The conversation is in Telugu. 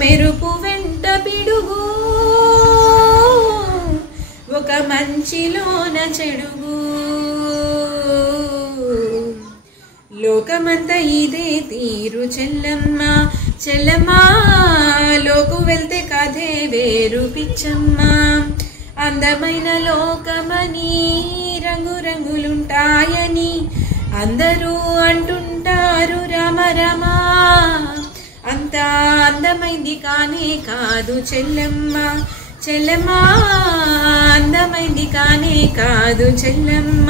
మెరుపు వెంట పిడుగు ఒక మంచిలోన చెడుగు లోకమంతా ఇదే తీరు చెల్లమ్మ చెల్లమ్మ లోకు వెళ్తే కథే వేరు పిచ్చమ్మ అందమైన లోకమని రంగు రంగులుంటాయని అందరూ అంటుంటారు రామ రామ అంత అందమైంది కానే కాదు చెల్లమ్మ చెల్లమ్మ అందమైంది కానే కాదు చెల్లమ్మ